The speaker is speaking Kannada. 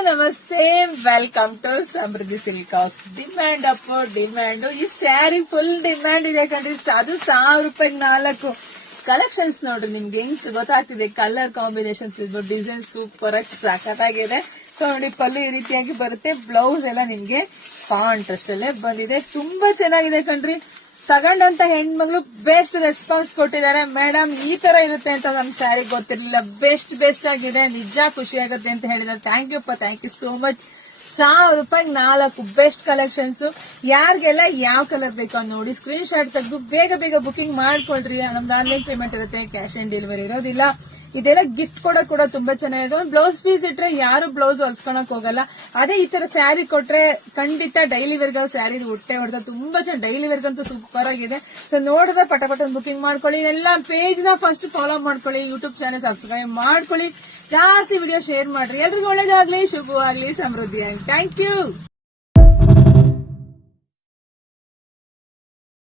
ನಮಸ್ತೆ, welcome to Samruddhi silk house. Demand up demand. ಈ ಸ್ಯಾರಿ ಫುಲ್ ಡಿಮ್ಯಾಂಡ್ ಇದೆ ಕಣ್ರಿ. ಅದು 1000 ರೂಪಾಯಿಗೆ 4 ಕಲೆಕ್ಷನ್ಸ್ ನೋಡ್ರಿ. ನಿಮ್ಗೆ ಹೆಂಗ್ ಗೊತ್ತಾಗ್ತಿದೆ ಕಲರ್ ಕಾಂಬಿನೇಷನ್ಸ್ ಇರ್ಬೋದು, ಡಿಸೈನ್ ಸೂಪರ್ ಆಗಿ ಸಖತ್ತಾಗಿದೆ. ಸೊ ನೋಡಿ, ಪಲ್ಲು ಈ ರೀತಿಯಾಗಿ ಬರುತ್ತೆ. ಬ್ಲೌಸ್ ಎಲ್ಲ ನಿಮ್ಗೆ ಕಾಂಟ್ರಾಸ್ಟ್ ಅಲ್ಲೇ ಬಂದಿದೆ. ತುಂಬಾ ಚೆನ್ನಾಗಿದೆ ಕಣ್ರಿ. ತಗೊಂಡಂತ ಹೆಣ್ಮಗಳು ಬೆಸ್ಟ್ ರೆಸ್ಪಾನ್ಸ್ ಕೊಟ್ಟಿದ್ದಾರೆ. ಮೇಡಮ್ ಈ ತರ ಇರುತ್ತೆ ಅಂತ ನಮ್ ಸ್ಯಾರಿ ಗೊತ್ತಿರ್ಲಿಲ್ಲ, ಬೆಸ್ಟ್ ಆಗಿದೆ, ನಿಜ ಖುಷಿ ಆಗುತ್ತೆ ಅಂತ ಹೇಳಿದ್ದಾರೆ. Thank you so much. 1000 ರೂಪಾಯಿಗೆ 4 ಬೆಸ್ಟ್ ಕಲೆಕ್ಷನ್ಸ್. ಯಾರಿಗೆಲ್ಲ ಯಾವ ಕಲರ್ ಬೇಕೋ ನೋಡಿ ಸ್ಕ್ರೀನ್ ಶಾಟ್ ತೆಗೆದು ಬೇಗ ಬುಕಿಂಗ್ ಮಾಡ್ಕೊಳ್ರಿ. ನಮ್ದು ಆನ್ಲೈನ್ ಪೇಮೆಂಟ್ ಇರುತ್ತೆ, ಕ್ಯಾಶ್ ಆನ್ ಡೆಲಿವರಿ ಇರೋದಿಲ್ಲ. ಇದೆಲ್ಲ ಗಿಫ್ಟ್ ಕೊಡೋಕ್ ಕೂಡ ತುಂಬಾ ಚೆನ್ನಾಗಿದೆ. ಬ್ಲೌಸ್ ಪೀಸ್ ಇಟ್ರೆ ಯಾರು ಬ್ಲೌಸ್ ಹೊಲ್ಸ್ಕೊಳಕ್ ಹೋಗಲ್ಲ. ಅದೇ ಈ ತರ ಸ್ಯಾರಿ ಕೊಟ್ರೆ ಖಂಡಿತ ಡೈಲಿ ವೇರ್ಗ ಸ್ಯಾರಿ ಹೊಟ್ಟೆ ಹೊಡೆದ ತುಂಬಾ ಚೆನ್ನಾಗಿ, ಡೈಲಿ ವೇರ್ಗಂತೂ ಸೂಪರ್ ಆಗಿದೆ. ಸೊ ನೋಡಿದ್ರೆ ಪಟ ಬುಕಿಂಗ್ ಮಾಡ್ಕೊಳ್ಳಿ. ಎಲ್ಲ ಪೇಜ್ ನ ಫಸ್ಟ್ ಫಾಲೋ ಮಾಡ್ಕೊಳ್ಳಿ, ಯೂಟ್ಯೂಬ್ ಚಾನೆಲ್ ಸಬ್ಸ್ಕ್ರೈಬ್ ಮಾಡ್ಕೊಳ್ಳಿ, ಜಾಸ್ತಿ ವಿಡಿಯೋ ಶೇರ್ ಮಾಡ್ರಿ. ಎಲ್ರಿಗೂ ಒಳ್ಳೇದಾಗ್ಲಿ, ಶುಭವಾಗ್ಲಿ, ಸಮೃದ್ಧಿ ಆಗ್ಲಿ. Thank you.